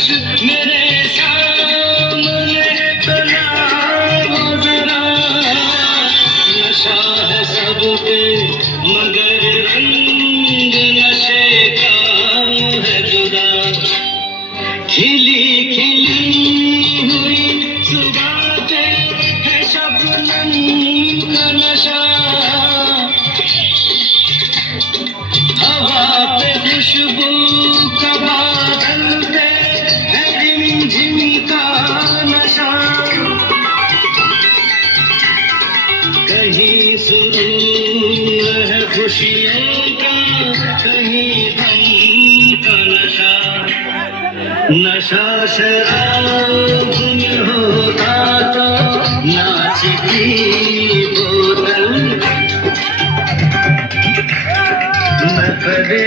मेरे सामने तो लाओ जरा। नशा है सब पे मगर रंग नशे का है जुदा। खिली खिली हुई सुबह पे है शबनम का नशा। हवा पे खुशबू का बादल पे है रिमझिम का नशा। कहीं सुरूर है खुशियों का, कहीं गम का नशा। नशा शराब में होता तो नाच की बोतल मैं पड़े